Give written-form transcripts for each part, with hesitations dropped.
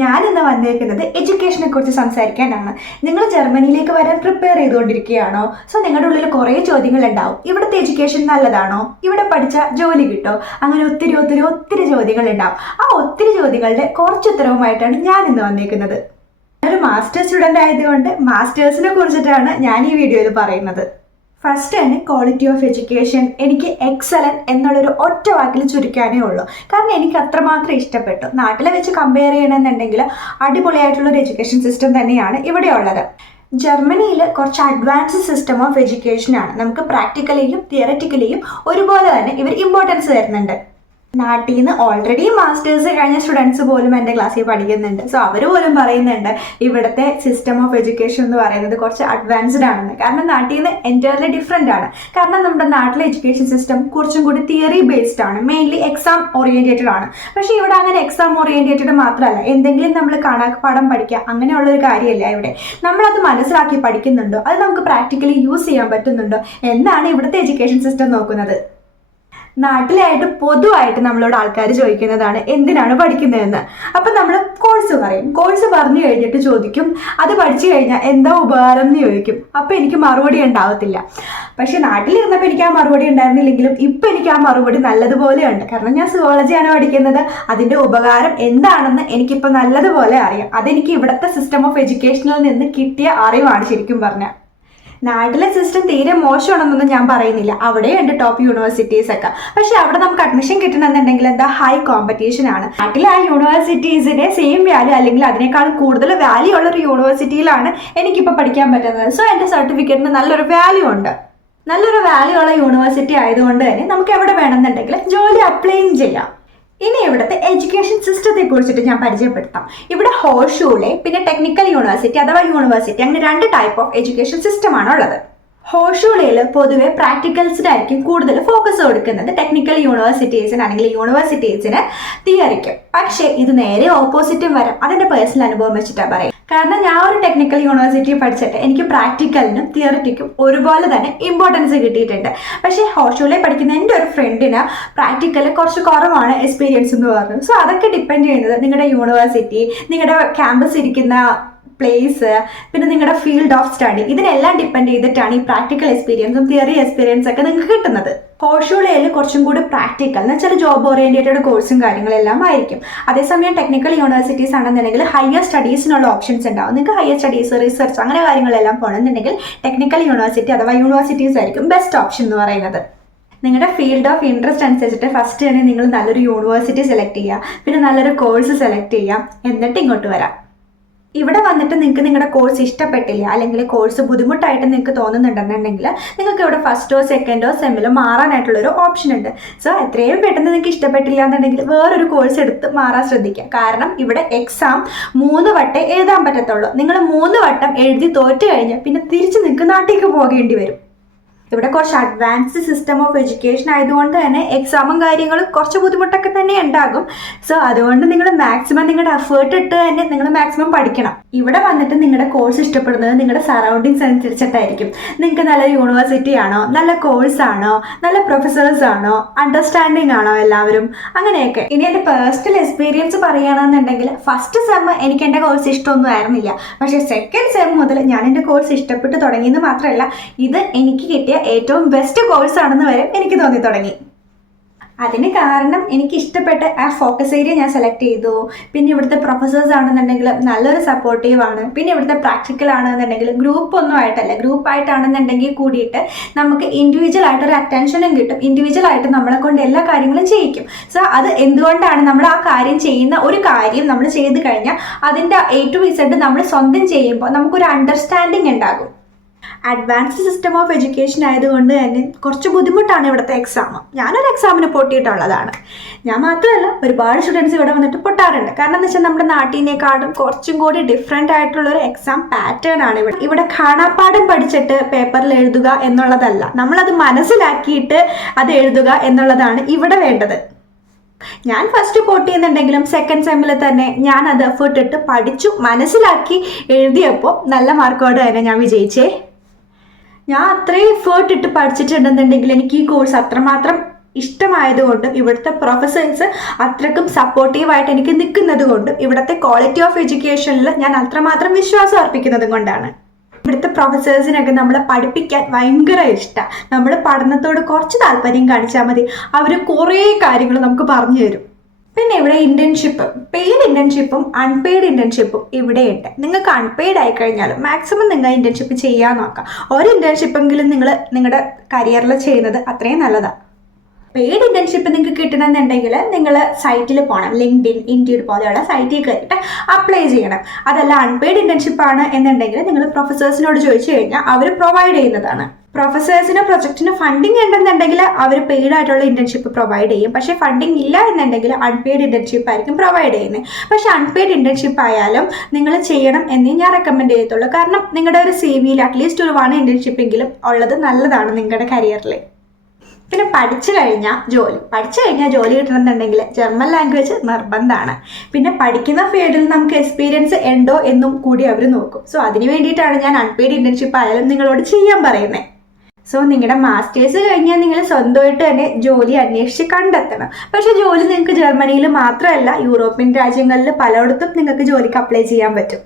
ഞാനിന്ന് വന്നിരിക്കുന്നത് എഡ്യൂക്കേഷനെ കുറിച്ച് സംസാരിക്കാനാണ്. നിങ്ങൾ ജർമ്മനിയിലേക്ക് വരാൻ പ്രിപ്പയർ ചെയ്തുകൊണ്ടിരിക്കുകയാണോ? നിങ്ങളുടെ ഉള്ളിൽ കുറേ ചോദ്യങ്ങൾ ഉണ്ടാവും. ഇവിടുത്തെ എഡ്യൂക്കേഷൻ നല്ലതാണോ? ഇവിടെ പഠിച്ച ജോലി കിട്ടോ? അങ്ങനെ ഒത്തിരി ഒത്തിരി ഒത്തിരി ചോദ്യങ്ങൾ ഉണ്ടാവും. ആ ഒത്തിരി ചോദ്യങ്ങളുടെ കുറച്ച് ഉത്തരവുമായിട്ടാണ് ഞാൻ ഇന്ന് വന്നിരിക്കുന്നത്. ഒരു മാസ്റ്റർ സ്റ്റുഡൻ്റ് ആയതുകൊണ്ട് മാസ്റ്റേഴ്സിനെ കുറിച്ചിട്ടാണ് ഞാൻ ഈ വീഡിയോയിൽ പറയുന്നത്. ഫസ്റ്റ് തന്നെ ക്വാളിറ്റി ഓഫ് എഡ്യൂക്കേഷൻ എനിക്ക് എക്സലൻറ്റ് എന്നുള്ളൊരു ഒറ്റ വാക്കിൽ ചുരുക്കാനേ ഉള്ളൂ. കാരണം എനിക്ക് അത്രമാത്രം ഇഷ്ടപ്പെട്ടു. നാട്ടിലെ വെച്ച് കമ്പയർ ചെയ്യണമെന്നുണ്ടെങ്കിൽ അടിപൊളിയായിട്ടുള്ളൊരു എഡ്യൂക്കേഷൻ സിസ്റ്റം തന്നെയാണ് ഇവിടെ ഉള്ളത്. ജർമ്മനിയിൽ കുറച്ച് അഡ്വാൻസ് സിസ്റ്റം ഓഫ് എഡ്യൂക്കേഷനാണ്. നമുക്ക് പ്രാക്ടിക്കലിയും തിയററ്റിക്കലിയും ഒരുപോലെ തന്നെ ഇവർ ഇമ്പോർട്ടൻസ് തരുന്നുണ്ട്. നാട്ടിൽ നിന്ന് ഓൾറെഡി മാസ്റ്റേഴ്സ് കഴിഞ്ഞ സ്റ്റുഡൻസ് പോലും എൻ്റെ ക്ലാസ്സിൽ പഠിക്കുന്നുണ്ട്. അവർ പോലും പറയുന്നുണ്ട് ഇവിടുത്തെ സിസ്റ്റം ഓഫ് എഡ്യൂക്കേഷൻ എന്ന് പറയുന്നത് കുറച്ച് അഡ്വാൻസ്ഡ് ആണെന്ന്. കാരണം നാട്ടിൽ നിന്ന് എൻറ്റയർലി ഡിഫറെൻ്റ് ആണ്. കാരണം നമ്മുടെ നാട്ടിലെ എഡ്യൂക്കേഷൻ സിസ്റ്റം കുറച്ചും കൂടി തിയറി ബേസ്ഡ് ആണ്, മെയിൻലി എക്സാം ഓറിയൻറ്റേറ്റഡ് ആണ്. പക്ഷേ ഇവിടെ അങ്ങനെ എക്സാം ഓറിയൻറ്റേറ്റഡ് മാത്രമല്ല, എന്തെങ്കിലും നമ്മൾ പാഠം പഠിക്കുക അങ്ങനെയുള്ളൊരു കാര്യമല്ല. ഇവിടെ നമ്മളത് മനസ്സിലാക്കി പഠിക്കുന്നുണ്ടോ, അത് നമുക്ക് പ്രാക്ടിക്കലി യൂസ് ചെയ്യാൻ പറ്റുന്നുണ്ടോ എന്നാണ് ഇവിടുത്തെ എഡ്യൂക്കേഷൻ സിസ്റ്റം നോക്കുന്നത്. നാട്ടിലായിട്ട് പൊതുവായിട്ട് നമ്മളോട് ആൾക്കാർ ചോദിക്കുന്നതാണ് എന്തിനാണ് പഠിക്കുന്നതെന്ന്. അപ്പം നമ്മൾ കോഴ്സ് പറയും. കോഴ്സ് പറഞ്ഞു കഴിഞ്ഞിട്ട് ചോദിക്കും അത് പഠിച്ചു കഴിഞ്ഞാൽ എന്താ ഉപകാരം എന്ന് ചോദിക്കും. അപ്പം എനിക്ക് മറുപടി ഉണ്ടാവത്തില്ല. പക്ഷെ നാട്ടിലിരുന്നപ്പോൾ എനിക്ക് ആ മറുപടി ഉണ്ടായിരുന്നില്ലെങ്കിലും ഇപ്പം എനിക്ക് ആ മറുപടി നല്ലതുപോലെ ഉണ്ട്. കാരണം ഞാൻ സുവോളജിയാണ് പഠിക്കുന്നത്. അതിൻ്റെ ഉപകാരം എന്താണെന്ന് എനിക്കിപ്പോൾ നല്ലതുപോലെ അറിയാം. അതെനിക്ക് ഇവിടുത്തെ സിസ്റ്റം ഓഫ് എഡ്യൂക്കേഷനിൽ നിന്ന് കിട്ടിയ അറിവാണ് ശരിക്കും പറഞ്ഞാൽ. നാട്ടിലെ സിസ്റ്റം തീരെ മോശമാണെന്നൊന്നും ഞാൻ പറയുന്നില്ല. അവിടെയുണ്ട് ടോപ്പ് യൂണിവേഴ്സിറ്റീസ് ഒക്കെ. പക്ഷെ അവിടെ നമുക്ക് അഡ്മിഷൻ കിട്ടണമെന്നുണ്ടെങ്കിൽ എന്താ ഹൈ കോമ്പറ്റീഷൻ ആണ്. നാട്ടിലെ ആ യൂണിവേഴ്സിറ്റീസിന്റെ സെയിം വാല്യൂ അല്ലെങ്കിൽ അതിനേക്കാൾ കൂടുതൽ വാല്യൂ ഉള്ള ഒരു യൂണിവേഴ്സിറ്റിയിലാണ് എനിക്കിപ്പോൾ പഠിക്കാൻ പറ്റുന്നത്. എൻ്റെ സർട്ടിഫിക്കറ്റിന് നല്ലൊരു വാല്യൂ ഉണ്ട്. നല്ലൊരു വാല്യൂ ഉള്ള യൂണിവേഴ്സിറ്റി ആയതുകൊണ്ട് തന്നെ നമുക്ക് എവിടെ വേണമെന്നുണ്ടെങ്കിൽ ജോലി അപ്ലൈയും ചെയ്യാം. ഇനി ഇവിടുത്തെ എഡ്യൂക്കേഷൻ സിസ്റ്റത്തെ കുറിച്ചിട്ട് ഞാൻ പരിചയപ്പെടുത്താം. ഇവിടെ ഹോഷൂളെ പിന്നെ ടെക്നിക്കൽ യൂണിവേഴ്സിറ്റി അഥവാ യൂണിവേഴ്സിറ്റി അങ്ങനെ 2 ടൈപ്പ് ഓഫ് എഡ്യൂക്കേഷൻ സിസ്റ്റമാണ് ഉള്ളത്. ഹോഷൂളയിൽ പൊതുവെ പ്രാക്ടിക്കൽസിനായിരിക്കും കൂടുതൽ ഫോക്കസ് കൊടുക്കുന്നത്. ടെക്നിക്കൽ യൂണിവേഴ്സിറ്റീസിന് അല്ലെങ്കിൽ യൂണിവേഴ്സിറ്റീസിന് തിയറിക്കും. പക്ഷേ ഇത് നേരെ ഓപ്പോസിറ്റും വരാം. അതെൻ്റെ പേഴ്സണൽ അനുഭവം വെച്ചിട്ടാണ് പറയും. കാരണം ഞാൻ ഒരു ടെക്നിക്കൽ യൂണിവേഴ്സിറ്റി പഠിച്ചിട്ട് എനിക്ക് പ്രാക്ടിക്കലിനും തിയറിറ്റിക്കും ഒരുപോലെ തന്നെ ഇമ്പോർട്ടൻസ് കിട്ടിയിട്ടുണ്ട്. പക്ഷേ ഹോഷൂളയിൽ പഠിക്കുന്ന എൻ്റെ ഒരു ഫ്രണ്ടിന് പ്രാക്ടിക്കൽ കുറച്ച് കുറവാണ് എക്സ്പീരിയൻസ് എന്ന് പറഞ്ഞു. അതൊക്കെ ഡിപ്പെൻഡ് ചെയ്യുന്നത് നിങ്ങളുടെ യൂണിവേഴ്സിറ്റി, നിങ്ങളുടെ ക്യാമ്പസ് ഇരിക്കുന്ന പ്ലേസ്, പിന്നെ നിങ്ങളുടെ ഫീൽഡ് ഓഫ് സ്റ്റഡി, ഇതിനെല്ലാം ഡിപ്പെൻഡ് ചെയ്തിട്ടാണ് ഈ പ്രാക്ടിക്കൽ എക്സ്പീരിയൻസും തിയറി എക്സ്പീരിയൻസ് ഒക്കെ നിങ്ങൾക്ക് കിട്ടുന്നത്. ഹോഷൂളയിൽ കുറച്ചും കൂടി പ്രാക്ടിക്കൽ എന്ന് വെച്ചാൽ ജോബ് ഓറിയൻറ്റേറ്റഡ് കോഴ്സും കാര്യങ്ങളെല്ലാം ആയിരിക്കും. അതേസമയം ടെക്നിക്കൽ യൂണിവേഴ്സിറ്റീസ് ആണെന്നുണ്ടെങ്കിൽ ഹയർ സ്റ്റഡീസിനുള്ള ഓപ്ഷൻസ് ഉണ്ടാവും. നിങ്ങൾക്ക് ഹയർ സ്റ്റഡീസ്, റിസർച്ച് അങ്ങനെ കാര്യങ്ങളെല്ലാം പോകണമെന്നുണ്ടെങ്കിൽ ടെക്നിക്കൽ യൂണിവേഴ്സിറ്റി അഥവാ യൂണിവേഴ്സിറ്റീസ് ആയിരിക്കും ബെസ്റ്റ് ഓപ്ഷൻ എന്ന് പറയുന്നത്. നിങ്ങളുടെ ഫീൽഡ് ഓഫ് ഇൻട്രസ്റ്റ് അനുസരിച്ചിട്ട് ഫസ്റ്റ് തന്നെ നിങ്ങൾ നല്ലൊരു യൂണിവേഴ്സിറ്റി സെലക്ട് ചെയ്യുക, പിന്നെ നല്ലൊരു കോഴ്സ് സെലക്ട് ചെയ്യുക, എന്നിട്ട് ഇങ്ങോട്ട് വരാം. ഇവിടെ വന്നിട്ട് നിങ്ങൾക്ക് നിങ്ങളുടെ കോഴ്സ് ഇഷ്ടപ്പെട്ടില്ല അല്ലെങ്കിൽ കോഴ്സ് ബുദ്ധിമുട്ടായിട്ട് നിങ്ങൾക്ക് തോന്നുന്നുണ്ടെന്നുണ്ടെങ്കിൽ നിങ്ങൾക്ക് ഇവിടെ ഫസ്റ്റോ സെക്കൻഡോ സെമ്മിലോ മാറാനായിട്ടുള്ളൊരു ഓപ്ഷൻ ഉണ്ട്. എത്രയും പെട്ടെന്ന് നിങ്ങൾക്ക് ഇഷ്ടപ്പെട്ടില്ല എന്നുണ്ടെങ്കിൽ വേറൊരു കോഴ്സ് എടുത്ത് മാറാൻ ശ്രദ്ധിക്കുക. കാരണം ഇവിടെ എക്സാം 3 വട്ടം എഴുതാൻ പറ്റത്തുള്ളൂ. നിങ്ങൾ 3 വട്ടം എഴുതി തോറ്റു കഴിഞ്ഞാൽ പിന്നെ തിരിച്ച് നിങ്ങൾക്ക് നാട്ടിലേക്ക് പോകേണ്ടി വരും. ഇവിടെ കുറച്ച് അഡ്വാൻസ്ഡ് സിസ്റ്റം ഓഫ് എഡ്യൂക്കേഷൻ ആയതുകൊണ്ട് തന്നെ എക്സാമും കാര്യങ്ങളും കുറച്ച് ബുദ്ധിമുട്ടൊക്കെ തന്നെ ഉണ്ടാകും. അതുകൊണ്ട് നിങ്ങൾ മാക്സിമം നിങ്ങളുടെ എഫേർട്ട് ഇട്ട് തന്നെ നിങ്ങൾ മാക്സിമം പഠിക്കണം. ഇവിടെ വന്നിട്ട് നിങ്ങളുടെ കോഴ്സ് ഇഷ്ടപ്പെടുന്നത് നിങ്ങളുടെ സറൗണ്ടിങ്സ് അനുസരിച്ചിട്ടായിരിക്കും. നിങ്ങൾക്ക് നല്ല യൂണിവേഴ്സിറ്റി ആണോ, നല്ല കോഴ്സ് ആണോ, നല്ല പ്രൊഫസേഴ്സ് ആണോ, അണ്ടർസ്റ്റാൻഡിങ് ആണോ എല്ലാവരും, അങ്ങനെയൊക്കെ. ഇനി എൻ്റെ പേഴ്സണൽ എക്സ്പീരിയൻസ് പറയുകയാണെന്നുണ്ടെങ്കിൽ ഫസ്റ്റ് സെം എനിക്ക് എൻ്റെ കോഴ്സ് ഇഷ്ടമൊന്നും ആയിരുന്നില്ല. പക്ഷേ സെക്കൻഡ് സെം മുതൽ ഞാൻ എൻ്റെ കോഴ്സ് ഇഷ്ടപ്പെട്ട് തുടങ്ങിയെന്ന് മാത്രമല്ല, ഇത് എനിക്ക് കിട്ടിയ ഏറ്റവും ബെസ്റ്റ് കോഴ്സ് ആണെന്ന് വരെ എനിക്ക് തോന്നി തുടങ്ങി. അതിന് കാരണം എനിക്ക് ഇഷ്ടപ്പെട്ട ആ ഫോക്കസ് ഏരിയ ഞാൻ സെലക്ട് ചെയ്തു. പിന്നെ ഇവിടുത്തെ പ്രൊഫസേഴ്സ് ആണെന്നുണ്ടെങ്കിൽ നല്ലൊരു സപ്പോർട്ടീവ് ആണ്. പിന്നെ ഇവിടുത്തെ പ്രാക്ടിക്കൽ ആണെന്നുണ്ടെങ്കിൽ ഗ്രൂപ്പൊന്നും ആയിട്ടല്ല, ഗ്രൂപ്പായിട്ടാണെന്നുണ്ടെങ്കിൽ കൂടിയിട്ട് നമുക്ക് ഇൻഡിവിജ്വൽ ആയിട്ടൊരു അറ്റൻഷനും കിട്ടും. ഇൻഡിവിജ്വൽ ആയിട്ട് നമ്മളെ കൊണ്ട് എല്ലാ കാര്യങ്ങളും ചെയ്യിക്കും. അത് എന്തുകൊണ്ടാണ് നമ്മൾ ആ കാര്യം ചെയ്യുന്ന ഒരു കാര്യം നമ്മൾ ചെയ്ത് കഴിഞ്ഞാൽ അതിൻ്റെ A to Z നമ്മൾ സ്വന്തം ചെയ്യുമ്പോൾ നമുക്കൊരു അണ്ടർസ്റ്റാൻഡിങ് ഉണ്ടാകും. അഡ്വാൻസ്ഡ് സിസ്റ്റം ഓഫ് എഡ്യൂക്കേഷൻ ആയതുകൊണ്ട് തന്നെ കുറച്ച് ബുദ്ധിമുട്ടാണ് ഇവിടുത്തെ എക്സാം. ഞാനൊരു എക്സാമിന് പൊട്ടിയിട്ടുള്ളതാണ്. ഞാൻ മാത്രമല്ല, ഒരുപാട് സ്റ്റുഡൻസ് ഇവിടെ വന്നിട്ട് പൊട്ടാറുണ്ട്. കാരണം എന്ന് വെച്ചാൽ നമ്മുടെ നാട്ടിനേക്കാളും കുറച്ചും കൂടി ഡിഫറെൻ്റ് ആയിട്ടുള്ളൊരു എക്സാം പാറ്റേൺ ആണ് ഇവിടെ. ഇവിടെ കാണാപ്പാഠം പഠിച്ചിട്ട് പേപ്പറിൽ എഴുതുക എന്നുള്ളതല്ല, നമ്മളത് മനസ്സിലാക്കിയിട്ട് അത് എഴുതുക എന്നുള്ളതാണ് ഇവിടെ വേണ്ടത്. ഞാൻ ഫസ്റ്റ് പോട്ട് ചെയ്യുന്നുണ്ടെങ്കിലും സെക്കൻഡ് സെമ്മിൽ തന്നെ ഞാൻ അത് എഫേർട്ട് ഇട്ട് പഠിച്ചു മനസ്സിലാക്കി എഴുതിയപ്പോൾ നല്ല മാർക്കോടെ തന്നെ ഞാൻ വിജയിച്ചേ. ഞാൻ അത്രയും എഫേർട്ട് ഇട്ട് പഠിച്ചിട്ടുണ്ടെന്നുണ്ടെങ്കിൽ എനിക്ക് ഈ കോഴ്സ് അത്രമാത്രം ഇഷ്ടമായതുകൊണ്ടും ഇവിടുത്തെ പ്രൊഫസേഴ്സ് അത്രക്കും സപ്പോർട്ടീവായിട്ട് എനിക്ക് നിൽക്കുന്നത് കൊണ്ടും ഇവിടുത്തെ ക്വാളിറ്റി ഓഫ് എഡ്യൂക്കേഷനിൽ ഞാൻ അത്രമാത്രം വിശ്വാസം അർപ്പിക്കുന്നതും കൊണ്ടാണ്. ഇവിടുത്തെ പ്രൊഫസേഴ്സിനൊക്കെ നമ്മളെ പഠിപ്പിക്കാൻ ഭയങ്കര ഇഷ്ടമാണ്. നമ്മൾ പഠനത്തോട് കുറച്ച് താല്പര്യം കാണിച്ചാൽ മതി, അവർ കുറേ കാര്യങ്ങൾ നമുക്ക് പറഞ്ഞു തരും. പിന്നെ ഇവിടെ ഇന്റേൺഷിപ്പ്, പെയ്ഡ് ഇന്റേൺഷിപ്പും അൺപെയ്ഡ് ഇന്റേൺഷിപ്പും ഇവിടെയുണ്ട്. നിങ്ങൾക്ക് അൺപെയ്ഡ് ആയി കഴിഞ്ഞാൽ മാക്സിമം നിങ്ങൾ ഇന്റേൺഷിപ്പ് ചെയ്യാൻ നോക്കാം. ഒരു ഇന്റേൺഷിപ്പെങ്കിലും നിങ്ങൾ നിങ്ങളുടെ കരിയറിൽ ചെയ്യുന്നത് അത്രയും നല്ലതാണ്. പെയ്ഡ് ഇന്റേൺഷിപ്പ് നിങ്ങൾക്ക് കിട്ടണമെന്നുണ്ടെങ്കിൽ നിങ്ങൾ സൈറ്റിൽ പോകണം. ലിങ്ക്ഡിൻ, ഇൻഡീഡ് പോലെയുള്ള സൈറ്റിൽ കയറിയിട്ട് അപ്ലൈ ചെയ്യണം. അതല്ല അൺപെയ്ഡ് ഇന്റേൺഷിപ്പ് ആണ് എന്നുണ്ടെങ്കിൽ നിങ്ങൾ പ്രൊഫസേഴ്സിനോട് ചോദിച്ചു കഴിഞ്ഞാൽ അവർ പ്രൊവൈഡ് ചെയ്യുന്നതാണ്. പ്രൊഫസേഴ്സിന് പ്രൊജക്റ്റിന് ഫണ്ടിങ് ഉണ്ടെന്നുണ്ടെങ്കിൽ അവർ പെയ്ഡ് ആയിട്ടുള്ള ഇന്റേൺഷിപ്പ് പ്രൊവൈഡ് ചെയ്യും. പക്ഷേ ഫണ്ടിങ് ഇല്ല എന്നുണ്ടെങ്കിൽ അൺപെയ്ഡ് ഇന്റേൺഷിപ്പ് ആയിരിക്കും പ്രൊവൈഡ് ചെയ്യുന്നത്. പക്ഷേ അൺപെയ്ഡ് ഇന്റേൺഷിപ്പ് ആയാലും നിങ്ങൾ ചെയ്യണം എന്നേ ഞാൻ റെക്കമെൻഡ് ചെയ്യത്തുള്ളൂ. കാരണം നിങ്ങളുടെ ഒരു CV-യിൽ അറ്റ്ലീസ്റ്റ് ഒരു 1 ഇന്റേൺഷിപ്പ് എങ്കിലും ഉള്ളത് നല്ലതാണ് നിങ്ങളുടെ കരിയറിൽ. പിന്നെ പഠിച്ചു കഴിഞ്ഞാൽ ജോലി കിട്ടണമെന്നുണ്ടെങ്കിൽ ജർമ്മൻ ലാംഗ്വേജ് നിർബന്ധമാണ്. പിന്നെ പഠിക്കുന്ന ഫീൽഡിൽ നമുക്ക് എക്സ്പീരിയൻസ് ഉണ്ടോ എന്നും കൂടി അവർ നോക്കും. സോ അതിന് വേണ്ടിയിട്ടാണ് ഞാൻ അൺപെയ്ഡ് ഇന്റേൺഷിപ്പ് ആയാലും നിങ്ങളോട് ചെയ്യാൻ പറയുന്നത്. സോ നിങ്ങളുടെ മാസ്റ്റേഴ്സ് കഴിഞ്ഞാൽ നിങ്ങൾ സ്വന്തമായിട്ട് തന്നെ ജോലി അന്വേഷിച്ച് കണ്ടെത്തണം. പക്ഷേ ജോലി നിങ്ങൾക്ക് ജർമ്മനിയിൽ മാത്രമല്ല, യൂറോപ്യൻ രാജ്യങ്ങളിൽ പലയിടത്തും നിങ്ങൾക്ക് ജോലിക്ക് അപ്ലൈ ചെയ്യാൻ പറ്റും.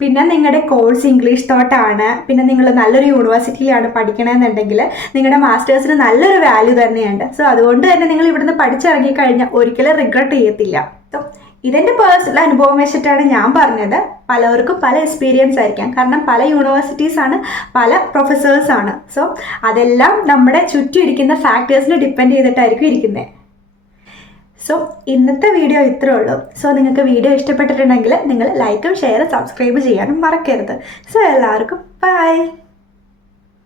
പിന്നെ നിങ്ങളുടെ കോഴ്സ് ഇംഗ്ലീഷ് തോട്ടാണ്, പിന്നെ നിങ്ങൾ നല്ലൊരു യൂണിവേഴ്സിറ്റിയിലാണ് പഠിക്കണമെന്നുണ്ടെങ്കിൽ നിങ്ങളുടെ മാസ്റ്റേഴ്സിന് നല്ലൊരു വാല്യൂ തന്നെയുണ്ട്. സോ അതുകൊണ്ട് തന്നെ നിങ്ങൾ ഇവിടുന്ന് പഠിച്ചിറങ്ങിക്കഴിഞ്ഞാൽ ഒരിക്കലും റിഗ്രറ്റ് ചെയ്യത്തില്ല. സോ ഇതെൻ്റെ പേഴ്സണൽ അനുഭവം വെച്ചിട്ടാണ് ഞാൻ പറഞ്ഞത്. പലവർക്കും പല എക്സ്പീരിയൻസ് ആയിരിക്കാം, കാരണം പല യൂണിവേഴ്സിറ്റീസാണ്, പല പ്രൊഫസേഴ്സാണ്. സോ അതെല്ലാം നമ്മുടെ ചുറ്റും ഇരിക്കുന്ന ഫാക്ടേഴ്സിനെ ഡിപ്പെൻഡ് ചെയ്തിട്ടായിരിക്കും ഇരിക്കുന്നത്. സോ ഇന്നത്തെ വീഡിയോ ഇത്രേ ഉള്ളൂ. സോ നിങ്ങൾക്ക് വീഡിയോ ഇഷ്ടപ്പെട്ടിട്ടുണ്ടെങ്കിൽ നിങ്ങൾ ലൈക്കും ഷെയറും സബ്സ്ക്രൈബ് ചെയ്യാനും മറക്കരുത്. സോ എല്ലാവർക്കും ബൈ.